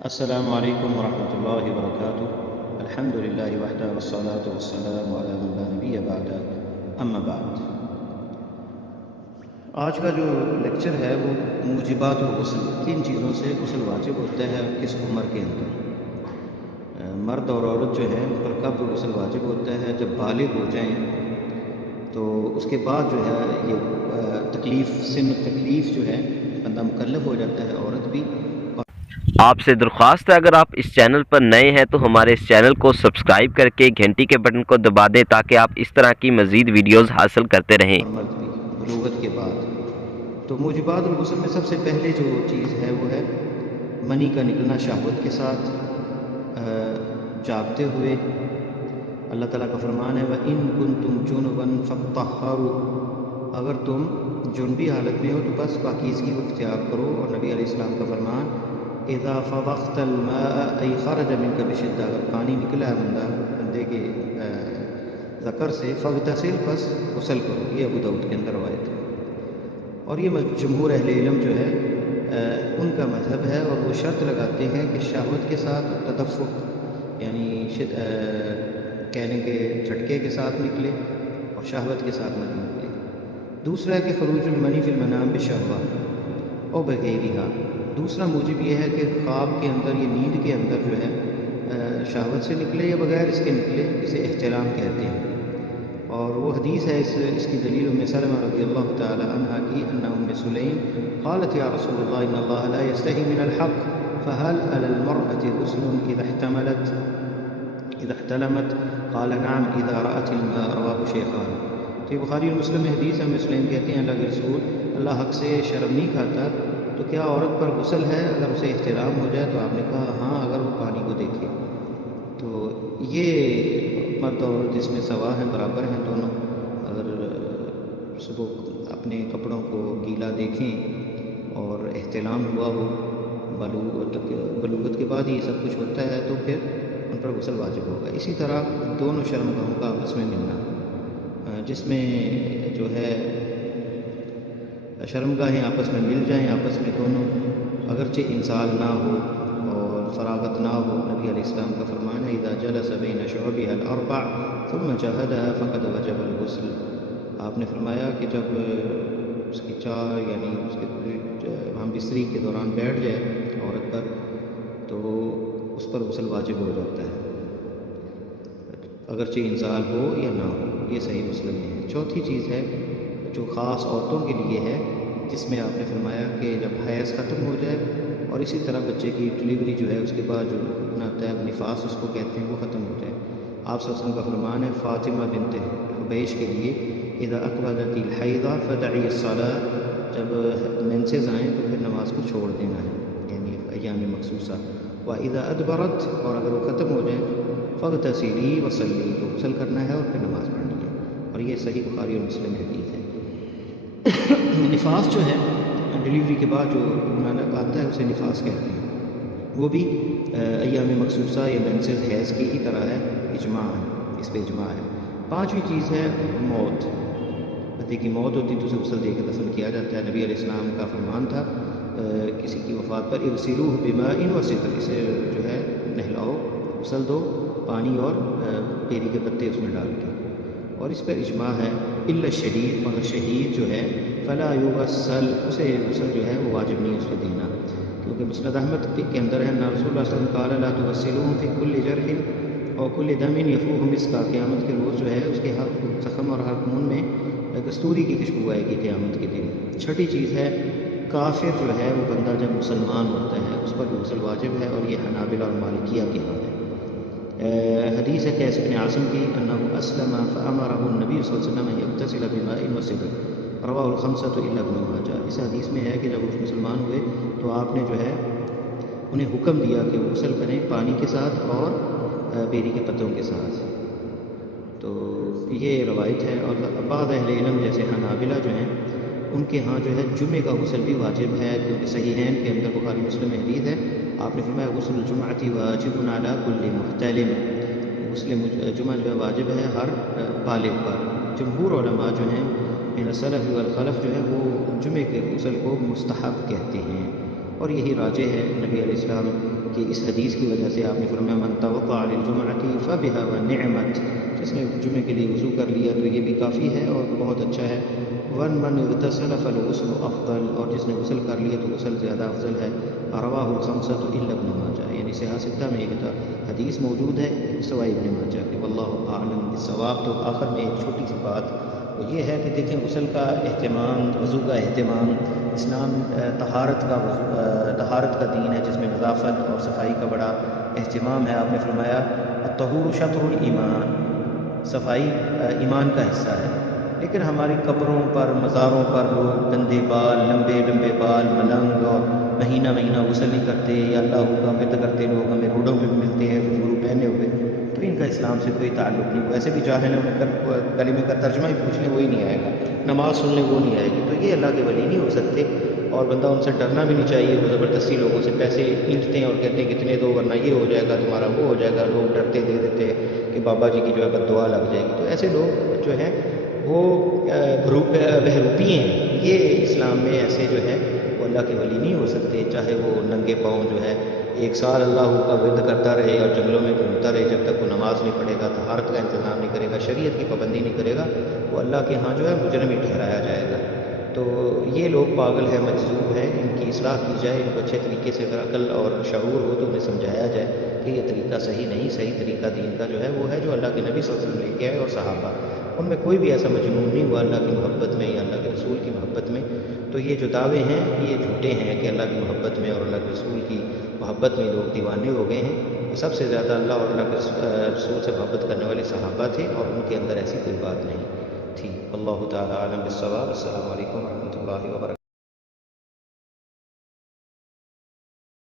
السلام علیکم ورحمۃ اللہ وبرکاتہ۔ الحمد للہ وحدہ والصلاة والسلام علی من لا نبی بعد، اما بعد۔ آج کا جو لیکچر ہے وہ موجبات الغسل، کن چیزوں سے غسل واجب ہوتا ہے اور کس عمر کے اندر۔ مرد اور عورت جو ہے ان پر کب غسل واجب ہوتا ہے؟ جب بالغ ہو جائیں تو اس کے بعد جو ہے یہ سن تکلیف جو ہے، بندہ مکلف ہو جاتا ہے، عورت بھی۔ آپ سے درخواست ہے اگر آپ اس چینل پر نئے ہیں تو ہمارے اس چینل کو سبسکرائب کر کے گھنٹی کے بٹن کو دبا دیں تاکہ آپ اس طرح کی مزید ویڈیوز حاصل کرتے رہیں۔ اور مرد بھی بلوغت کے بعد۔ تو موجبات الغسل میں سب سے پہلے جو چیز ہے وہ ہے منی کا نکلنا شہوت کے ساتھ جاگتے ہوئے۔ اللہ تعالیٰ کا فرمان ہے وَإِن كُنتُمْ جُنُبًا فَاطَّهَّرُوا، اگر تم جنبی حالت میں ہو تو بس پاکیزگی کو اختیار کرو۔ اور نبی علیہ السلام کا فرمان اذا فضخت الماء ای خرج منک بشدہ، اگر پانی نکلا ہے بندے کے ذکر سے فاغتسل، پس غسل کرو۔ یہ ابو داؤد کے اندر روایت ہے، اور یہ جمہور اہل علم جو ہے ان کا مذہب ہے، اور وہ شرط لگاتے ہیں کہ شہوت کے ساتھ تدفق، یعنی کہہ لیں کہ جھٹکے کے ساتھ نکلے اور شہوت کے ساتھ نہ نکلے۔ دوسرا ہے کہ خروج المنی فی المنام بشہوہ اور بغیرہا، دوسرا موجب یہ ہے کہ خواب کے اندر یا نیند کے اندر جو ہے شہوت سے نکلے یا بغیر اس کے نکلے، اسے احتلام کہتے ہیں۔ اور وہ حدیث ہے اس کی دلیل ام سلمہ رضی اللہ تعالی عنہا کی ان ام سلیم قالت یا رسول اللہ ان اللہ لا یستحی من الحق فهل علی المرأة غسل اذا احتلمت قال نعم اذا رأت الماء، رواه شیخان۔ تو یہ بخاری اور مسلم میں حدیث ہے۔ ام سلیم کہتے ہیں اللہ کے رسول، اللہ حق سے شرم نہیں کھاتا، تو کیا عورت پر غسل ہے اگر اسے احتلام ہو جائے؟ تو آپ نے کہا ہاں، اگر وہ پانی کو دیکھے۔ تو یہ مرد اور عورت اس میں سوا ہیں، برابر ہیں دونوں۔ اگر صبح اپنے کپڑوں کو گیلا دیکھیں اور احتلام ہوا ہو، بلوغت کے بعد ہی یہ سب کچھ ہوتا ہے، تو پھر ان پر غسل واجب ہوگا۔ اسی طرح دونوں شرمگاہوں کا آپس میں ملنا، جس میں جو ہے شرمگاہیں آپس میں مل جائیں، آپس میں دونوں، اگرچہ انزال نہ ہو اور فراغت نہ ہو، نبی علیہ السلام کا فرمان ہے اذا جلس بین شعبها الاربع ثم جهدها فقد وجب الغسل۔ آپ نے فرمایا کہ جب اس کی چار یعنی اس کے ہم بستری کے دوران بیٹھ جائے عورت پر، تو اس پر غسل واجب ہو جاتا ہے، اگرچہ انزال ہو یا نہ ہو۔ یہ صحیح مسلم میں ہے۔ چوتھی چیز ہے جو خاص عورتوں کے لیے ہے، جس میں آپ نے فرمایا کہ جب حیض ختم ہو جائے، اور اسی طرح بچے کی ڈلیوری جو ہے اس کے بعد جو رکن آتا ہے نفاس اس کو کہتے ہیں، وہ ختم ہو جائے۔ آپ صلی اللہ علیہ وسلم کا فرمان ہے فاطمہ بنت حبیش کے لیے اذا اقبلت الحیضہ فدعی الصلاۃ، جب مینسز آئیں تو پھر نماز کو چھوڑ دینا ہے، یعنی ایام مخصوصہ۔ واذا ادبرت، اور اگر وہ ختم ہو جائیں فاغتسلی وصلی، تو غسل کرنا ہے اور پھر نماز پڑھنی ہے۔ اور یہ صحیح بخاری اور مسلم حدیث ہے۔ نفاس جو ہے ڈلیوری کے بعد جو آتا ہے اسے نفاس کہتے ہیں، وہ بھی ایام مخصوصہ یا مینسز حیض کی ہی طرح ہے، اجماع ہے، اس پہ اجماع ہے۔ پانچویں چیز ہے موت، بندے کی موت ہوتی تو اسے غسل دے کے دفن کیا جاتا ہے۔ نبی علیہ السلام کا فرمان تھا کسی کی وفات پر اغسلوہ بماء وسدر، اسے جو ہے نہلاؤ، غسل دو، پانی اور بیری کے پتے اس میں ڈال کے۔ اور اس پر اجماع ہے الا الشہید، مگر شہید جو ہے فلا یغسل، اسے غسل جو ہے وہ واجب نہیں اس کو دینا، کیونکہ مسند احمد کے اندر ہے رسول اللہ صلی اللہ علیہ وسلم قال لا تغسلوهم في كل جرح اور كل دم يفوح مسکا، قیامت کے روز جو ہے اس کے ہر زخم اور ہر خون میں کستوری کی خوشبو آئے گی قیامت کے دن۔ چھٹی چیز ہے کافر جو ہے وہ بندہ جب مسلمان ہوتا ہے اس پر غسل واجب ہے، اور یہ حنابلہ اور مالکیہ کے ہاں ہے۔ حدیث ہے قیس بن عاصم کی انہ اسلم فامرہ النبی صلی اللہ علیہ وسلم ان یغتسل بماء وسدر، رواہ الخمسۃ الا ابن ماجہ۔ اس حدیث میں ہے کہ جب وہ مسلمان ہوئے تو آپ نے جو ہے انہیں حکم دیا کہ وہ غسل کریں پانی کے ساتھ اور بیری کے پتوں کے ساتھ۔ تو یہ روایت ہے۔ اور بعض اہل علم جیسے حنابلہ جو ہیں ان کے ہاں جو ہے جمعے کا غسل بھی واجب ہے، کیونکہ صحیحین کے اندر بخاری مسلم میں حدیث ہے، آپ نے فرمایا غسل الجمعۃ واجب علی کل محتلم، غسل جمعہ جو ہے واجب ہے ہر بالغ پر۔ جمہور علماء جو ہیں من السلف والخلف جو ہے وہ جمعے کے غسل کو مستحب کہتے ہیں، اور یہی راجح ہے نبی علیہ السلام کی اس حدیث کی وجہ سے آپ نے فرمایا من توضأ للجمعۃ فبها ونعمت، جس نے جمعے کے لیے وضو کر لیا تو یہ بھی کافی ہے اور بہت اچھا ہے۔ من اغتسل فالغسل افضل، اور جس نے غسل کر لیا تو غسل زیادہ افضل ہے۔ رواہ الخمسۃ الا ابن ماجہ، یعنی صحیح ستہ میں ایک حدیث موجود ہے سوائے ابن ماجہ کے۔ واللہ اعلم بالصواب۔ تو آخر میں ایک چھوٹی سی بات وہ یہ ہے کہ دیکھیں غسل کا اہتمام، وضو کا اہتمام، اسلام طہارت کا دین ہے جس میں نظافت اور صفائی کا بڑا اہتمام ہے۔ آپ نے فرمایا الطہور شطر الایمان، صفائی ایمان کا حصہ ہے۔ لیکن ہماری قبروں پر، مزاروں پر لوگ گندے بال، لمبے لمبے بال، ملنگ اور مہینہ مہینہ غسل نہیں کرتے، یا اللہ کا ورد کرتے لوگ ہمیں روڈوں میں ملتے ہیں گھنگرو پہنے ہوئے، تو ان کا اسلام سے کوئی تعلق نہیں۔ وہ ایسے بھی جاہل ہیں، کلمے کا ترجمہ ہی پوچھ لیں وہی نہیں آئے گا، نماز سن لیں وہ نہیں آئے گی، تو یہ اللہ کے ولی نہیں ہو سکتے۔ اور بندہ ان سے ڈرنا بھی نہیں چاہیے۔ وہ زبردستی لوگوں سے پیسے اینٹتے ہیں اور کہتے ہیں کتنے دو ورنہ یہ ہو جائے گا تمہارا، وہ ہو جائے گا، لوگ ڈرتے دے دیتے ہیں کہ بابا جی کی جو ہے بد دعا لگ جائے گی۔ تو ایسے لوگ جو ہیں وہ بہروپی ہیں، یہ اسلام میں ایسے جو ہے وہ اللہ کے ولی نہیں ہو سکتے، چاہے وہ ننگے پاؤں جو ہے 1 سال اللہ کا ورد کرتا رہے اور جنگلوں میں گھومتا رہے، جب تک وہ نماز نہیں پڑھے گا، طہارت کا انتظام نہیں کرے گا، شریعت کی پابندی نہیں کرے گا، وہ اللہ کے ہاں جو ہے مجرم ہی ٹھہرایا جائے گا۔ تو یہ لوگ پاگل ہیں، مجذوب ہیں، ان کی اصلاح کی جائے، ان کو اچھے طریقے سے اگر عقل اور شعور ہو تو انہیں سمجھایا جائے کہ یہ طریقہ صحیح نہیں، صحیح طریقہ دین کا جو ہے وہ ہے جو اللہ کے نبی صلی اللہ علیہ وسلم لے کے آئے اور صحابہ، ان میں کوئی بھی ایسا مجنون نہیں ہوا اللہ کی محبت میں یا اللہ کے رسول کی محبت میں۔ تو یہ جو دعوے ہیں یہ جھوٹے ہیں کہ اللہ کی محبت میں اور اللہ کے رسول کی محبت میں لوگ دیوانے ہو گئے ہیں۔ سب سے زیادہ اللہ اور اللہ کے رسول سے محبت کرنے والے صحابہ تھے اور ان کے اندر ایسی کوئی بات نہیں تھی۔ اللہ تعالی عالم بالصواب۔ السلام علیکم ورحمۃ اللہ وبرکاتہ۔